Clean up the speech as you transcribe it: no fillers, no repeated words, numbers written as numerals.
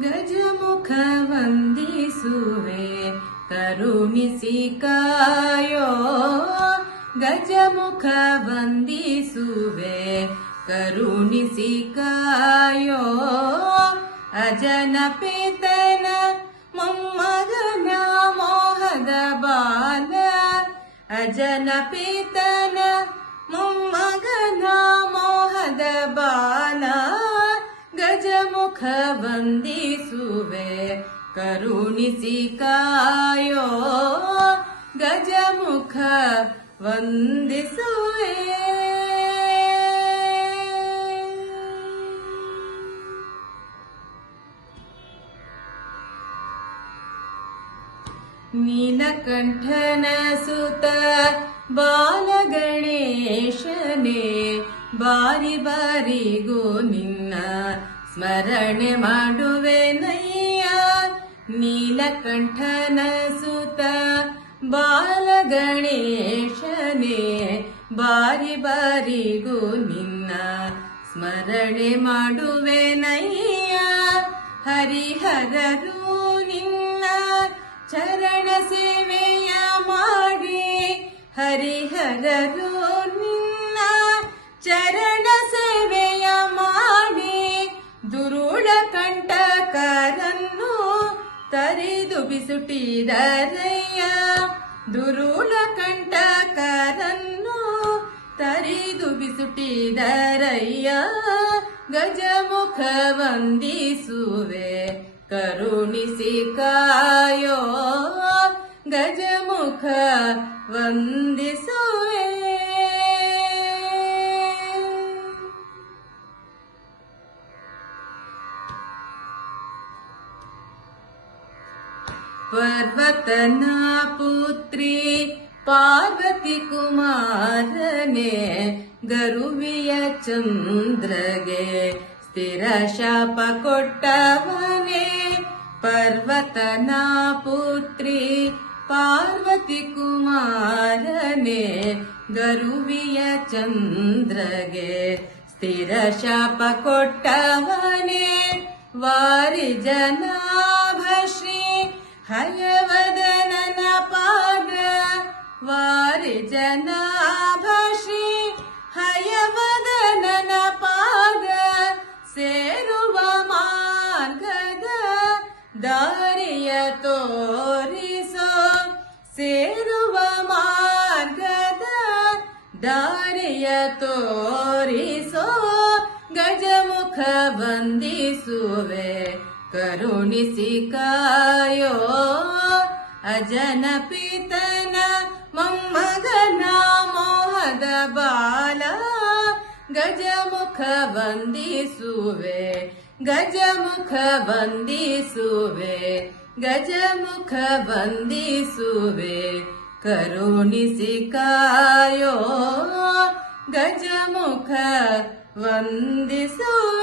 ಗಜಮುಖ ವಂದಿಸುವೆ ಕರುಣಿಸಿ ಕಾಯೋ. ಗಜಮುಖ ವಂದಿಸುವೆ ಕರುಣಿಸಿ ಕಾಯೋ. ಅಜನ ಪಿತನ ಮೊಮ್ಮಗನ ಮೋಹದ ಬಾಲ. ಅಜನ ಪಿತನ ಮೊಮ್ಮಗನ ಮೋಹದ ಬಾಲ. ಗಜಮುಖ ವಂದಿಸುವೆ ಕರುಣಿಸಿ ಕಾಯೋ. ಗಜಮುಖ ವಂದಿಸುವೆ. ನೀಲಕಂಠನ ಸುತ ಬಾಲಗಣೇಶನೇ, ಬಾರಿ ಬಾರಿಗೂ ನಿನ್ನ ಸ್ಮರಣೆ ಮಾಡುವೆನಯ್ಯ. ನೀಲಕಂಠನ ಸುತ ಬಾಲಗಣೇಶನೇ, ಬಾರಿ ಬಾರಿಗೂ ನಿನ್ನ ಸ್ಮರಣೆ ಮಾಡುವೆನಯ್ಯ. ಹರಿಹರರು ನಿನ್ನ ಚರಣ ಸೇವೆಯ ಮಾಡಿ. ಹರಿಹರರು ನಿನ್ನ ಚರಣ ಸೇವೆಯ ಮಾಡಿ. ದುರುಳ ಕಂಟಕರನ್ನು ತರಿದು ಬಿಸುಟಿದರಯ್ಯ. ದುರುಳ ಕಂಟಕರನ್ನು ತರಿದು ಬಿಸುಟಿದರಯ್ಯ. ಗಜಮುಖ ವಂದಿಸುವೆ ಕರುಣಿಸಿ ಕಾಯೋ. ಗಜಮುಖ ವಂದಿಸುವೆ. ಪರ್ವತನ ಪುತ್ರಿ ಪಾರ್ವತಿ ಕುಮಾರನೆ, ಗರುವಿಯ ಚಂದ್ರಗೆ ಸ್ಥಿರ ಶಾಪ ಕೊಟ್ಟವನೇ. ಪರ್ವತನ ಪುತ್ರಿ ಪಾರ್ವತಿ ಕುಮಾರನೆ, ಗರುವಿಯ ಚಂದ್ರಗೆ ಸ್ಥಿರ ಶಾಪ ಕೊಟ್ಟವನೇ. ವಾರಿ ಜನಾಭ ಶ್ರೀ ಹಯವದನನ ಪಾದ. ವಾರಿ ಜನಾಭ ಶ್ರೀ ಹಯವದನನ ಪಾದ. ಸೇರುವ ಮಾರ್ಗದ ದಾರಿಯ ತೋರಿಸೋ. ಸೇರುವ ಮಾರ್ಗದ ದಾರಿಯ ತೋರಿಸೋ. ಗಜಮುಖ ವಂದಿಸುವೆ ಕರುಣಿಸಿ ಕಾಯೋ. ಅಜನ ಪಿತನ ಮೊಮ್ಮಗನ ಮೋಹದ ಬಾಲ. ಗಜಮುಖ ವಂದಿಸುವೆ. ಗಜಮುಖ ವಂದಿಸುವೆ. ಗಜಮುಖ ವಂದಿಸುವೆ ಕರುಣಿಸಿ ಕಾಯೋ. ಗಜಮುಖ ವಂದಿಸುವೆ.